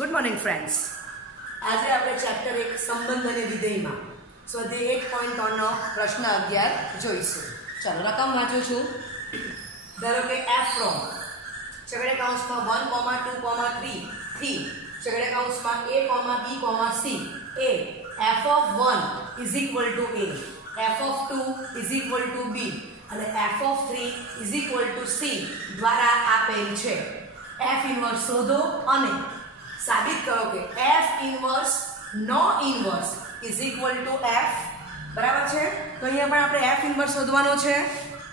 Good morning friends. आज આપણે chapter 1 સંબંધ અને વિધેયમાં સ્વાધ્યાય 1.3 નો પ્રશ્ન 11 જોઈશું। ચાલો રકમ વાંચું છું। ધારો કે f from છગડે કૌંસમાં 1, 2, 3 થી છગડે કૌંસમાં a, b, c a f of 1 is equal to a, f of 2 is equal to b અને f of 3 is equal to c દ્વારા આપેલ છે। f ઇન્વર્સ શોધો અને साबित करो कि f इनवर्स नो inverse is equal to f बराबर है। तो अहींया पण आपणे f इनवर्स शोधवानो छे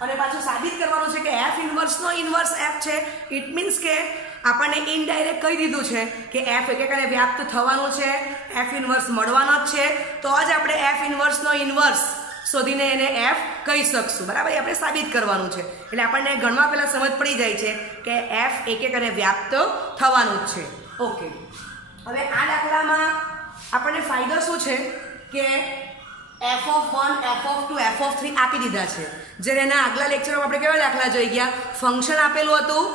अने पाछुं साबित करवानुं छे कि f इनवर्स नो इनवर्स f छे। इट मीन्स के आपणे इनडायरेक्ट कही दीधुं छे कि f एकेकाने व्याप्त थवानुं छे, f इनवर्स मळवानो ज छे। तो ज आपणे f इनवर्स नो इनवर्स शोधीने एने f कही शकशुं। बराबर आपणे साबित करवानुं छे એટલે આપણને ગણવા પહેલા સમજ પડી જાય છે કે f એકેકાને व्याप्त થવાનું જ છે। ओके હવે આ દાખલામાં આપણને ફાયદો શું છે કે f of 1 f of 2 f of 3 આપી દીધા છે। જ્યારે એના આગલા લેક્ચરમાં આપણે કેવા દાખલા જોઈ ગયા, ફંક્શન આપેલું હતું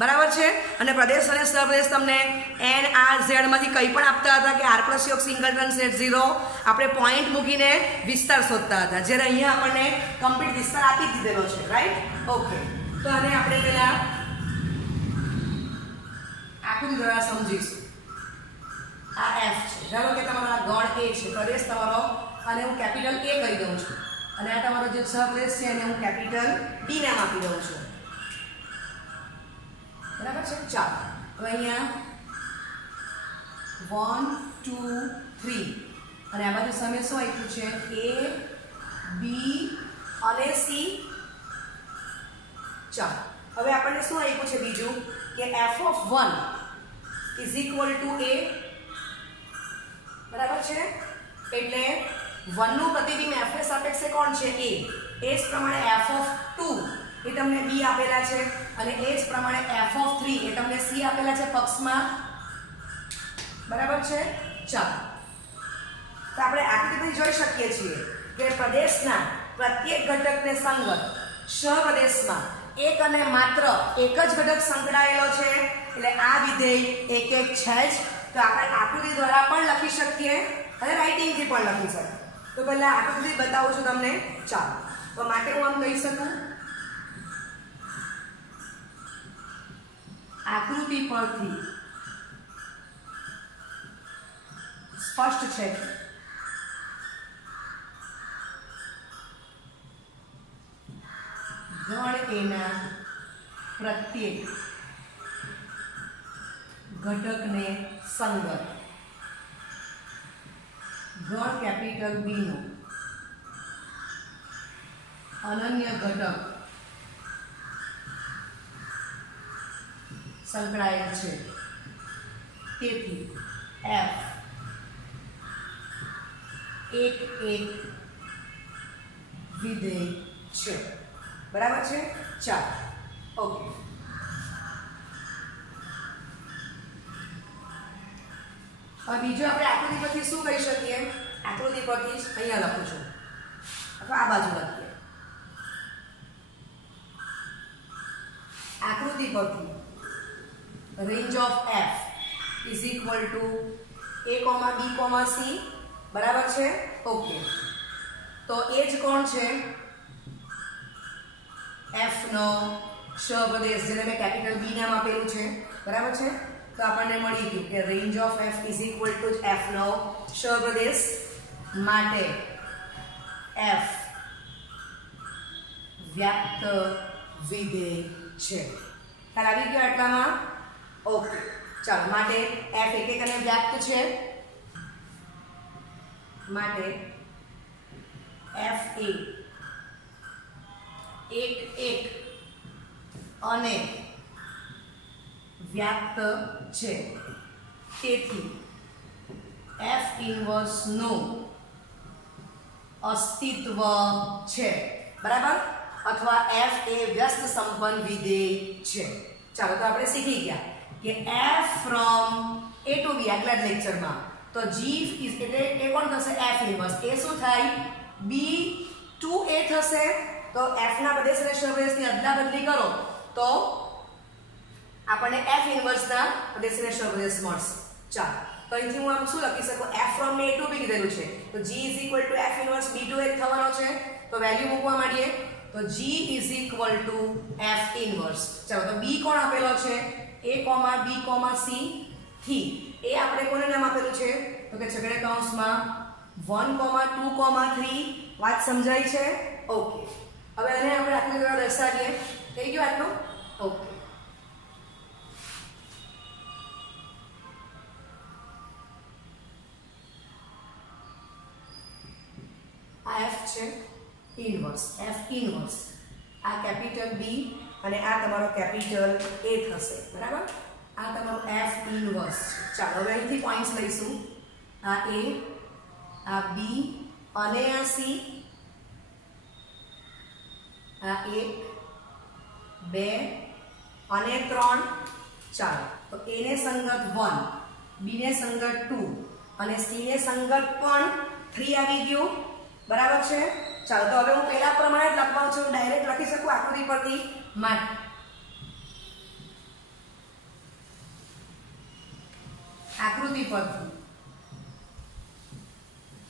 બરાબર છે અને પ્રદેશ અને સહપ્રદેશ તમને n r z માંથી કંઈ પણ આપતા હતા કે r + योग સિંગલટન સેટ 0 આપણે પોઈન્ટ મૂકીને વિસ્તાર શોધતા હતા। જ્યારે અહીંયા આપણને કમ્પ્લીટ વિસ્તાર આપી દીધેલો છે, રાઈટ। ઓકે તો આને આપણે પહેલા आकृति द्वारा समझीशुं। आ f छे, धारो के तमारा गण a छे, प्रदेश तमारो अने हूँ कैपिटल a कही दऊं छुं अने आ तमारो जे सहप्रदेश छे एने हूँ कैपिटल b नाम आपी दऊं छुं। बराबर छे। चालो हवे अहींया 1, 2, 3 अने आ बाजू सामे शुं आप्युं छे a b अने c। चालो हवे आपणे शुं आप्युं छे बीजुं कि f of 1 is equal to a बराबर है। એટલે 1 નું પ્રતિબિંબ f ને સાપેક્ષે કોણ છે a। એ જ પ્રમાણે f of 2 એ તમને b આપેલા છે અને એ જ પ્રમાણે f of 3 એ તમને c આપેલા છે પક્ષમાં। બરાબર છે। ચાલો તો આપણે આકૃતિથી જોઈ શકીએ છીએ કે પ્રદેશના પ્રત્યેક ઘટકને સંગત સહપ્રદેશમાં एक अने मात्र एक ज घटक संकળાયેલો છે એટલે આ વિધેય એક એક છે જ। તો આપણે આકૃતિ દ્વારા પણ લખી શકીએ અને રાઇટિંગ થી પણ લખી શકીએ। તો પહેલા આકૃતિ બતાવું છું તમને। ચાલો તો માટે હું આમ કહી શકું, આકૃતિ પરથી સ્પષ્ટ છે गण एना प्रत्येक घटक ने संगत गण कैपिटल बी नो अनन्य घटक संकળાયેલ છે। તેથી f एक एक विधेय છે। बराबर है। चालो ओके अब बीजो આપણે આકૃતિ પરથી શું કહી શકીએ, આકૃતિ પરથી અહીંયા લખું છું અથવા આ બાજુ લખીએ। આકૃતિ પરથી range of f is equal to a, b, c बराबर है। ओके तो ए ज कोण છે f नो सहप्रदेश जेने मैं कैपिटल b नाम आपेलू छे। बराबर है। तो आपने मळी गयुं कि range of f is equal to f नो सहप्रदेश माटे f व्याप्त विधेय छे। ख्याल आवी गयो आटलामां? ओके चलो माटे f एकेकाने व्याप्त छे माटे f a एक एक अने व्याप्त छे। तेथी f इनवर्स नो अस्तित्व छे। बराबर अथवा f ए व्यस्त संपन्न विधेय छे। चलो तो आपणे सीखी गया कि f from a to b આગલા લેક્ચરમાં તો g इज એટલે એ કોણ થશે f ઇનવર્સ। એ શું થાય b टू a થશે। तो f ना प्रदेश અને સહપ્રદેશની અદલા બદલી કરો તો આપણને f ઇન્વર્સ ના પ્રદેશ અને સહપ્રદેશ મળશે। ચાલો તો અહીંથી હું આમ શું લખી શકું f from a to b કીધેલું છે તો g f inverse b to a થવાનો છે તો વેલ્યુ મૂકવા માંડીએ તો g f inverse ચાલો તો b કોણ આપેલો છે a, b, c થી એ આપણે કોને નામ આપેલું છે તો કે છગડીયા કૌંસમાં 1, 2, 3 વાત સમજાય છે ઓકે હવે આને આપણે આટલી દ્વારા દર્શાવીએ થઈ ગયું આટલું ઓકે આ f છે ઇનવર્સ f ઇનવર્સ આ કેપિટલ b અને આ તમારો કેપિટલ a થશે બરાબર આ તમારો f ઇનવર્સ ચાલો હવે અહીંથી પોઈન્ટ્સ લઈશું આ a આ b અને આ c આ 1 2 અને 3 ચાલો તો a ને સંગત 1 b ને સંગત 2 અને c ને સંગત પણ 3 આવી ગયું બરાબર છે ચાલો તો હવે હું પહેલા પ્રમાણે જ લખવાનું છું ડાયરેક્ટ લખી શકું આકૃતિ પરથી માટે આકૃતિ પરથી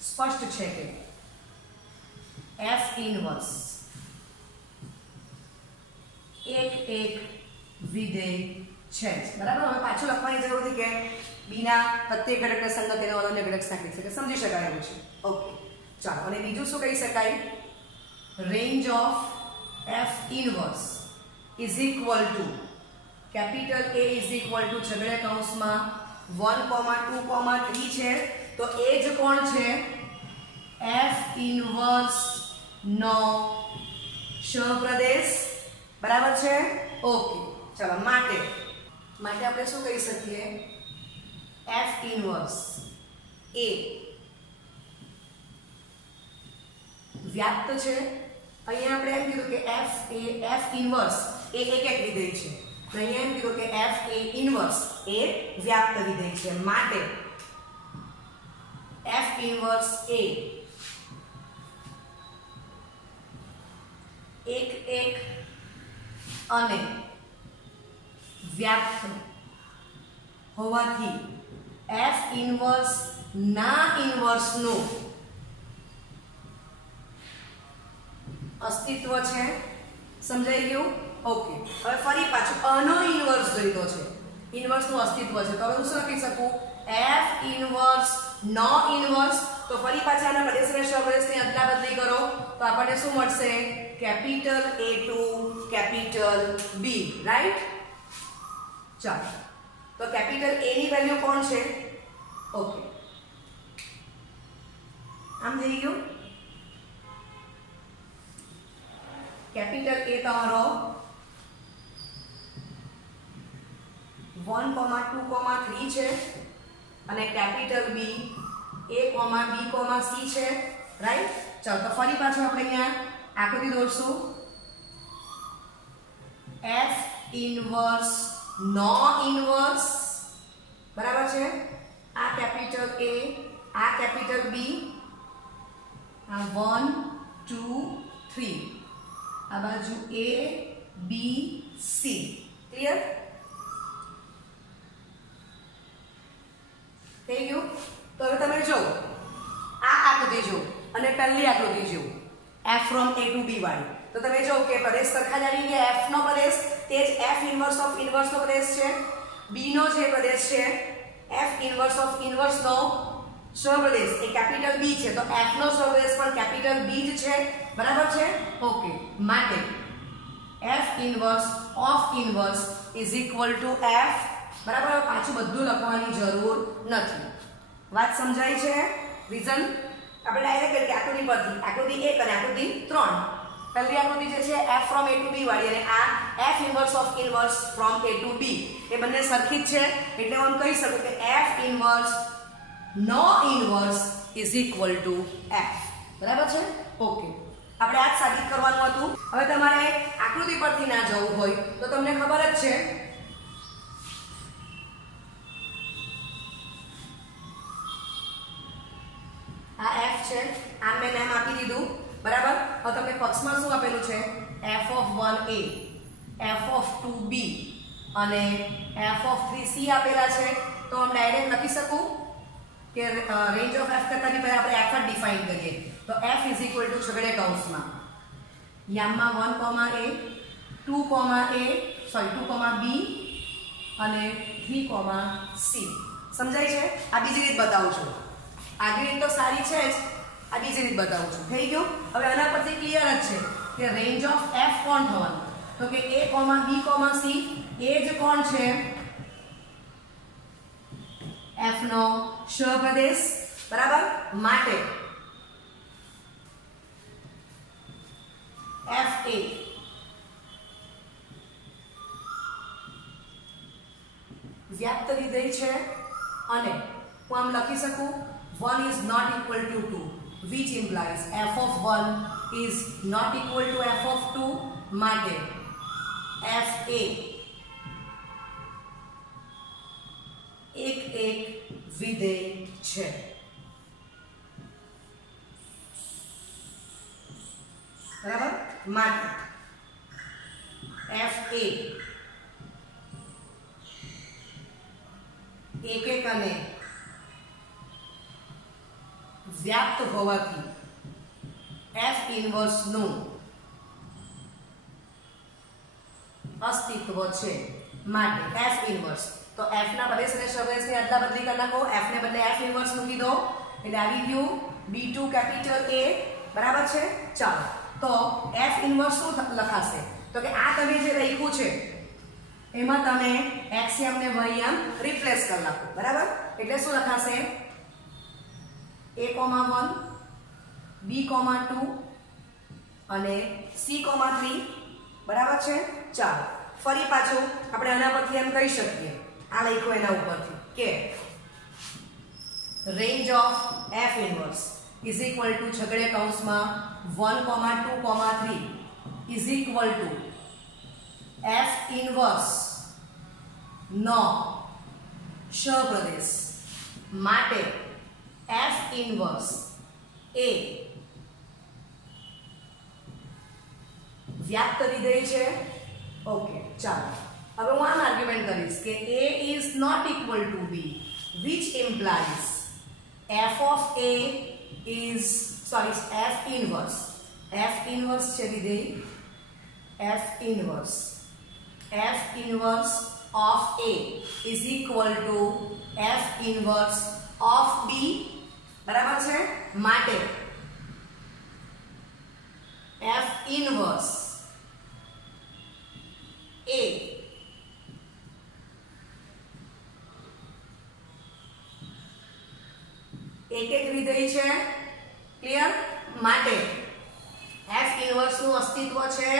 સ્પષ્ટ છે કે f ઇનવર્સ એક વિધેય છે બરાબર હવે પાછું લખવાની જરૂર નથી કે b ના પ્રત્યેક ઘટકને સંગત તેનો અનન્ય ઘટક સાંકળી શકે સમજી શકાય એવું છે ઓકે ચાલો અને બીજું શું કહી શકાય range of f inverse is equal two capital A is equal two છગડીયા કૌંસમાં 1, 2, 3 છે તો એ જ કોણ છે f ઇનવર્સ નો સહપ્રદેશ બરાબર છે ઓકે ચાલો માટે આપણે શું કહી શકીએ f ઇનવર્સ A વ્યાપ્ત છે અહીંયા આપણે એમ કીધું કે f ઇનવર્સ એ એક વિધેય છે તો અહીંયા એમ કીધું કે f ઇનવર્સ એ વ્યાપ્ત વિધેય છે માટે f ઇનવર્સ A એક અને વ્યાપ્ત હોવાથી f ઇનવર્સ ના ઇનવર્સ નું અસ્તિત્વ છે સમજાઈ ગયું ઓકે હવે ફરી પાછું આનો ઇનવર્સ જોઈતો છે ઇનવર્સ નું અસ્તિત્વ છે તો હવે હું શું લખી શકું f ઇનવર્સ નો ઇનવર્સ તો ફરી પાછા આના પ્રદેશ અને સહપ્રદેશની અદલા બદલી કરો તો આપણને શું મળશે capital A to capital B right ચાલો તો કેપિટલ A ની વેલ્યુ કોણ છે ઓકે આમ થઈ ગયું કેપિટલ A તમારો 1, 2, 3 છે અને capital B A, B, C છે રાઈટ ચાલો તો ફરી પાછું આપણે અહીંયા આકૃતિ દોરશું f ઇનવર્સ નો ઇનવર્સ બરાબર છે આ કેપિટલ A આ કેપિટલ B આ 1, 2, 3 આ બાજુ A B C ક્લિયર થઈ ગયું તો હવે તમે જો આ આકૃતિ જો અને પહેલી આકૃતિ જો f from A to B વાળી તો તમે જો કે પ્રદેશ સરખા જ આવી ગયા f નો પ્રદેશ તે જ f ઇનવર્સ ઓફ ઇનવર્સ નો પ્રદેશ છે b નો જે પ્રદેશ છે f ઇનવર્સ ઓફ ઇનવર્સ નો સહપ્રદેશ એ કેપિટલ B છે તો f નો સહપ્રદેશ પણ કેપિટલ B જ છે બરાબર છે ઓકે માટે f inverse of inverse is equal to f બરાબર પાછું બધું લખવાની જરૂર નથી વાત સમજાય છે રીઝન આપણે ડાયરેક્ટ કે આકૃતિ પરથી આકૃતિ 1 અને આકૃતિ 3 પહેલી આકૃતિ જે છે f from A to B વાળી અને આ f inverse of inverse from A to B એ બંને સરખી જ છે એટલે હું કહી શકું કે f ઇનવર્સ નો inverse is equal to f બરાબર છે ઓકે આપણે આ સાબિત કરવાનું હતું હવે તમારે આકૃતિ પરથી ના જવું હોય તો તમને ખબર જ છે આ f છે આમ મેં નામ આપી દીધું બરાબર હવે તમને પક્ષમાં શું આપેલું છે f(1a) f(2b) અને f(3c) આપેલા છે તો આમ ડાયરેક્ટ લખી શકું કે રેન્જ ઓફ f કરતા બી પહેલા આપણે f જ ડિફાઇન કરીએ તો f ઇઝ ઇક્વલ ટુ છગડે કૌંસમાં યામમાં 1, a 2, b અને 3, c સમજાય છે? આ બીજી રીત બતાવું છું. આગળ રીત તો સારી છે જ, આ બીજી રીત બતાવું છું. થઈ ગયું? હવે આના પરથી ક્લિયર જ છે કે રેન્જ ઓફ f કોણ થવાનું? તો કે a, b, c એ જ કોણ છે? f નો સહપ્રદેશ બરાબર. માટે fa વ્યાપ્ત વિધેય છે અને હું આમ લખી શકું 1 is not equal to 2 which implies f of 1 is not equal to f of 2 માટે fa એક વિધેય છે. બરાબર. માટે fa એક અને વ્યાપ્ત હોવાથી f ઇન્વર્સ નું અસ્તિત્વ છે. માટે f ઇન્વર્સ તો f ના પ્રદેશ અને સહપ્રદેશની અદલા બદલી કરી નાખો. f ને બદલે f ઇન્વર્સ મૂકી દો એટલે આવી ગયું b2 કેપિટલ A બરાબર છે. ચાલો તો f ઇન્વર્સ શું લખાશે? તો કે આ તમે જે લખ્યું છે એમાં તમે xm ને ym રિપ્લેસ કરી નાખો બરાબર. એટલે શું લખાશે? a, 1 b, 2 અને c, 3 બરાબર છે. ચાલો ફરી પાછું આપણે આના પરથી એમ કહી શકીએ આ લખ્યું એના ઉપરથી કે range of f inverse is equal to છગડે કૌંસમાં 1, 2, 3 is equal to f inverse નો સહપ્રદેશ માટે f ઇન્વર્સ a વ્યાપ્ત વિધેય છે. ઓકે ચાલો હવે હું આમ આર્ગ્યુમેન્ટ કરીશ કે a is not equal to b which implies f of a is f inverse છે વિધેય f inverse of a is equal to f inverse of b બરાબર છે. માટે f inverse a એક વિધેય છે. ક્લિયર? માટે f ઇન્વર્સ નું અસ્તિત્વ છે.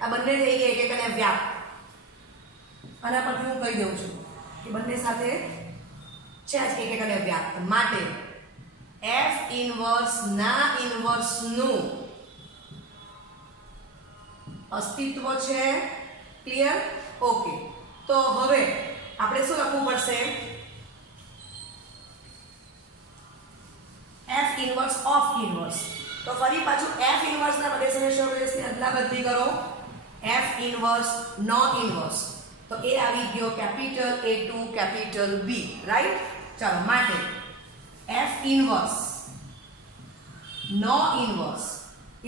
આ બંને થઈ ગયા એક અને વ્યાપ્ત. આના પરથી હું કહી દઉં છું કે બંને સાથે છે જ એક અને વ્યાપ્ત. માટે f ઇન્વર્સ ના ઇન્વર્સ નું અસ્તિત્વ છે. ક્લિયર? ઓકે તો હવે આપણે શું લખવું પડશે? f inverse of inverse. તો ફરી પાછું f ઇન્વર્સ ના પ્રદેશ અને સહપ્રદેશની અદલા બદલી કરો. f ઇન્વર્સ નો ઇન્વર્સ તો એ આવી ગયો capital A2 capital B right. ચાલો માટે f ઇન્વર્સ નો ઇન્વર્સ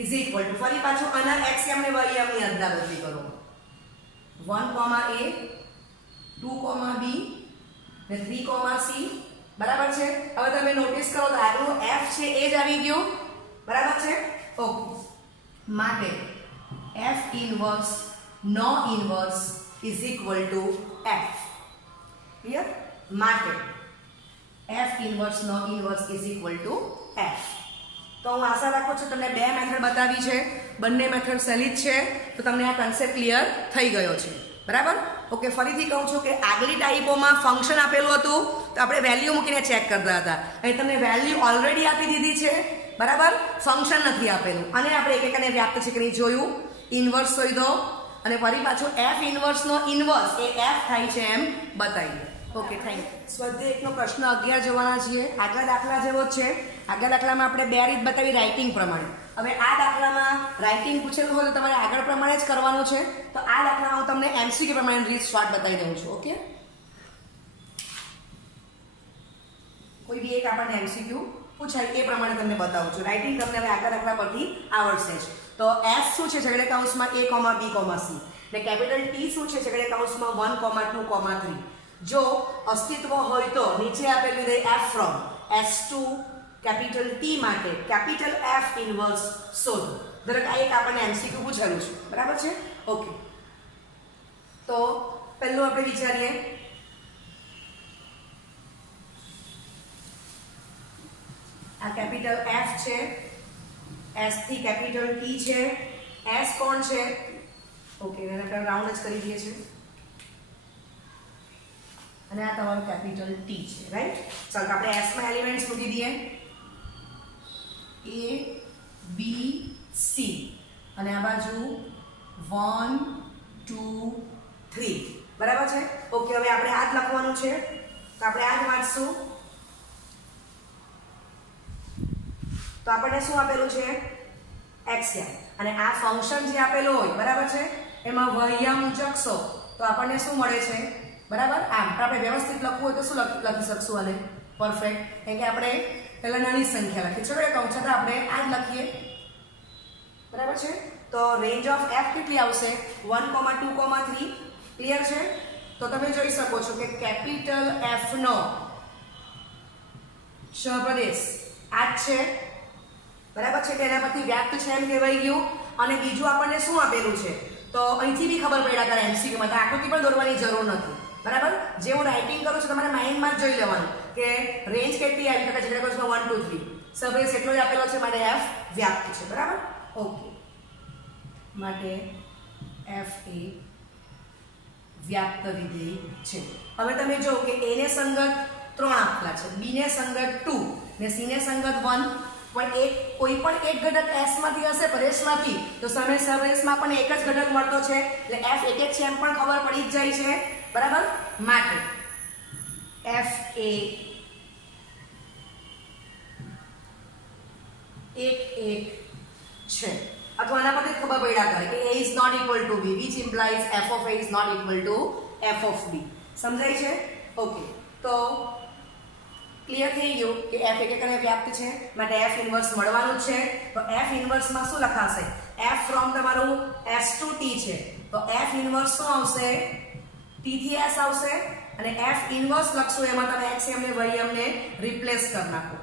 ઇઝ ઇક્વલ ટુ ફરી પાછું આના xm ને ym ની અદલા બદલી કરો 1, a 2, b ને 3, c બરાબર છે. હવે તમે નોટિસ કરો તો આગળનું f છે એ જ આવી ગયું બરાબર છે. ઓકે માટે f ઇન્વર્સ નો inverse is equal to f. Clear? માટે f ઇન્વર્સ નો inverse is equal to f. તો હું આશા રાખું છું તમને બે મેથડ બતાવી છે. બંને મેથડ સહેલી જ છે તો તમને આ કન્સેપ્ટ ક્લિયર થઈ ગયો છે બરાબર. ઓકે ફરીથી કહું છું કે આગલી ટાઈપોમાં ફંક્શન આપેલું હતું તો આપણે વેલ્યુ મૂકીને ચેક કરતા હતા. અહીં તમને વેલ્યુ ઓલરેડી આપી દીધી છે બરાબર. ફંક્શન નથી આપેલું અને આપણે એક અને વ્યાપ્ત છે કે નહીં જોયું. ઇન્વર્સ શોધો અને ફરી પાછું f ઇન્વર્સ નો ઇન્વર્સ એ f થાય છે એમ બતાવીએ. Okay thank you. સ્વાધ્યાય 1 નો પ્રશ્ન 11 જોવાના છીએ. આગલા દાખલા જેવો જ છે. આગલા દાખલામાં આપણે બે રીત બતાવી રાઇટિંગ પ્રમાણે. હવે આ દાખલામાં રાઇટિંગ પૂછેલું હોય તો તમારે આગળ પ્રમાણે જ કરવાનું છે. તો આ દાખલામાં હું તમને MCQ પ્રમાણે રીત શોર્ટ બતાવી દઉં છું. ઓકે કોઈ બી એક આપણને એમસીક્યુ પૂછાય એ પ્રમાણે તમને બતાવું છું. રાઇટિંગ તમને હવે આગળ દાખલા પરથી આવડશે જ. તો S શું છે છગડે કૌંસમાં A, B, C ને કેપિટલ T શું છે છગડે કૌંસમાં 1, 2, 3. જો અસ્તિત્વ હોય તો નીચે આપેલું વિધેય f from S2 capital T માટે કેપિટલ F ઇન્વર્સ શોધો. દરેક આ એક આપણને એમસીક્યુ પૂછેલું છે, બરાબર છે? ઓકે, તો પહેલું આપણે વિચારીએ. આ કેપિટલ F છે, S થી કેપિટલ T છે. S કોણ છે? ઓકે, એને આપણે રાઉન્ડ જ કરી દઈએ છીએ. અને આ તમારું કેપિટલ T છે, રાઈટ? ચાલો આપણે S માં એલિમેન્ટ્સ મૂકી દઈએ. A, B, C અને આ બાજુ 1, 2, 3, બરાબર છે? ઓકે, હવે આપણે આ જ લખવાનું છે, તો આપણે આ જ વાંચશું. તો આપણને શું આપેલું છે? xy. અને આ ફંક્શન જે આપેલું હોય, બરાબર છે, એમાં વહ્યા ઉચકશો તો આપણને શું મળે છે? બરાબર, આમ આપણે વ્યવસ્થિત લખવું હોય તો શું લખી શકશું? આને પરફેક્ટ, કેમ કે આપણે પહેલા નાની સંખ્યા લખી છે, કહું છતાં આપણે આ જ લખીએ, બરાબર છે? તો રેન્જ ઓફ f કેટલી આવશે? 1, 2, 3. ક્લિયર છે? તો તમે જોઈ શકો છો કે કેપિટલ F નો સહપ્રદેશ આ જ છે, બરાબર છે? તેના પરથી વ્યાપ્ત છે એમ કહેવાય ગયું. અને બીજું આપણને શું આપેલું છે? તો અહીંથી બી ખબર પડ્યા કરે એમસીક્યુમાં, તો આકૃતિ પણ દોરવાની જરૂર નથી, બરાબર? જે હું રાઇટિંગ કરું છું તમારે માઇન્ડમાં જ જોઈ લેવાનું કે રેન્જ કેટલી આવી શકે છે. 1, 2, 3 સહપ્રદેશ એટલો જ આપેલો છે, માટે f વ્યાપ્ત છે, બરાબર? ઓકે, માટે f એ વ્યાપ્ત વિધેય છે. હવે તમે જો કે a ને સંગત 3 આપેલા છે, b ને સંગત 2 ને c ને સંગત 1. પણ કોઈ પણ એક ઘટક S માંથી હશે, પ્રદેશમાંથી, તો સામે સહપ્રદેશમાં પણ એક જ ઘટક મળતો છે, એટલે f એક છે એમ પણ ખબર પડી જ જાય છે, બરાબર? માટે f એ 1 છે. અથવા આના પરથી ખબર પડ્યા કરે કે a is not equal to b, which implies f of a is not equal to f of b. સમજાય છે? ઓકે, તો ક્લિયર થઈ ગયું કે f એક અને વ્યાપ્ત છે, માટે f ઇન્વર્સ મળવાનું જ છે. તો f ઇન્વર્સ માં શું લખાશે? f from તમારું S to T છે, તો f ઇન્વર્સ શું આવશે? T થી S આવશે. અને f ઇન્વર્સ લખશો એમાં તમે xm ને ym ને રિપ્લેસ કરી નાખો,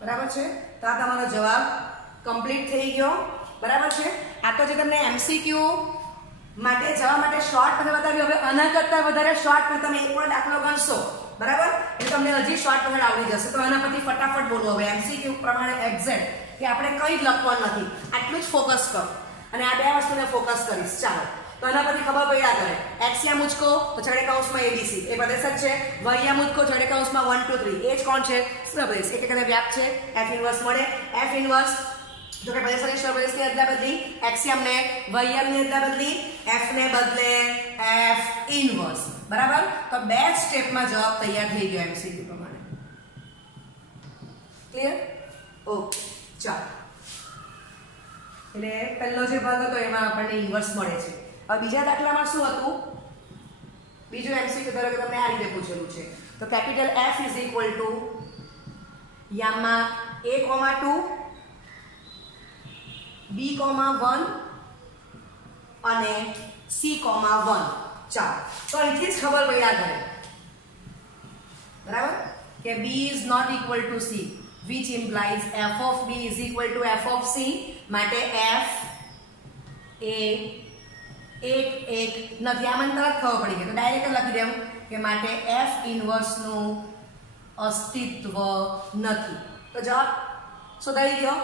બરાબર છે? તો આ તમારો જવાબ કમ્પ્લીટ થઈ ગયો, બરાબર છે? આ તો જે તમને MCQ માટે જવા માટે શોર્ટ મેથડ બતાવ્યું. હવે આના કરતા વધારે શોર્ટ મેથડ તમે એક પણ દાખલો ગણશો, બરાબર, એટલે તમને હજી શોર્ટ મેથડ આવડી જશે. તો આના પરથી ફટાફટ બોલો. હવે MCQ પ્રમાણે એક્ઝેક્ટ કે આપણે કંઈ જ લખવાનું નથી, આટલું જ ફોકસ કરો. અને આ બે વસ્તુને ફોકસ કરીશ. ચાલો, તો આના પરથી ખબર પડ્યા કરે xયા મુચકો તો છગડે કૌંસમાં ABC એ પ્રદેશ જ છે. વહ્યા મુચકો છગડે કૌંસમાં 1, 2, 3 એ જ કોણ છે? સહપ્રદેશ. એક અને વ્યાપ્ત છે. f ઇન્વર્સ મળે. f ઇન્વર્સ જો કે પ્રદેશ અને સહપ્રદેશની અદલા બદલી, xm ને વહ્યમની અદલા બદલી, f ને બદલે f ઇન્વર્સ, બરાબર? તો બે સ્ટેપમાં જવાબ તૈયાર થઈ ગયો MCQ પ્રમાણે. ક્લિયર? ઓકે, ચાલો. એટલે પહેલો જે ભાગ હતો એમાં આપણને ઇન્વર્સ મળે છે. હવે બીજા દાખલામાં શું હતું? બીજું MCQ ધારો કે તમને આ રીતે પૂછેલું છે, તો capital F is equal to યામાં a, 2 b, 1 અને c, 1. ચાલો, તો અહીંથી જ ખબર પડ્યા કરે, બરાબર, કે b is not equal to c, which implies f of b is equal to f of c. માટે f એ 1 નથી. આ મને તરત ખબર પડી ગઈ, તો ડાયરેક્ટ લખી દેવું કે માટે f ઇન્વર્સ નું અસ્તિત્વ નથી. તો જવાબ શોધાઈ ગયો.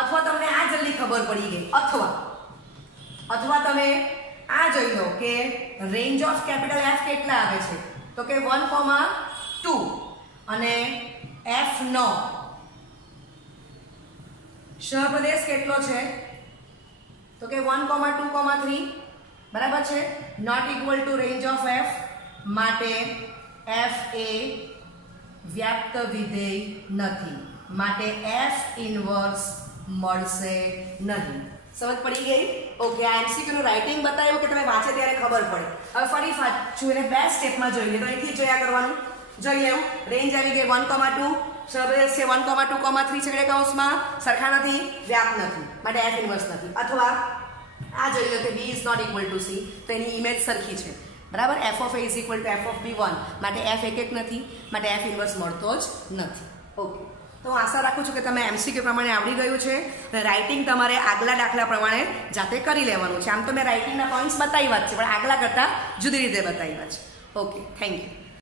અથવા તમને આ જલ્દી ખબર પડી ગઈ, અથવા તમે આ જોઈ લો કે રેન્જ ઓફ કેપિટલ F કેટલા આવે છે? તો કે 1, 2 અને f નો સહપ્રદેશ કેટલો છે? તો કે 1, 2, 3, બરાબર છે? Not equal to range of f, માટે f એ વ્યાપ્ત વિધેય નથી, માટે f ઇન્વર્સ મળશે નહીં. સમજ પડી ગઈ? ઓકે, આ MCQ નું રાઇટિંગ બતાવ્યું કે તમે વાંચે ત્યારે ખબર પડે. હવે ફરી પાછું એને બે સ્ટેપમાં જોઈ લે. તો અહીંથી જોયા કરવાનું જોઈ લેવું રેન્જ આવી ગઈ 1,2 સબરેસ છે 1,2,3 છેડે કૌંસમાં સરખા નથી વ્યાપ નથી માટે f ઇન્વર્સ નથી અથવા આ જોઈ લો કે b is not equal to c તો એની ઇમેજ સરખી છે બરાબર f of a is equal to f of b1 માટે f એક નથી માટે f ઇન્વર્સ મળતો જ નથી ઓકે તો હું આશા રાખું છું કે તમે MCQ પ્રમાણે આવડી ગયું છે અને રાઇટિંગ તમારે આગલા દાખલા પ્રમાણે જાતે કરી લેવાનું છે આમ તો મેં રાઇટિંગના પોઈન્ટ્સ બતાવ્યા જ છે પણ આગલા કરતાં જુદી રીતે બતાવ્યા છે ઓકે થેન્ક યુ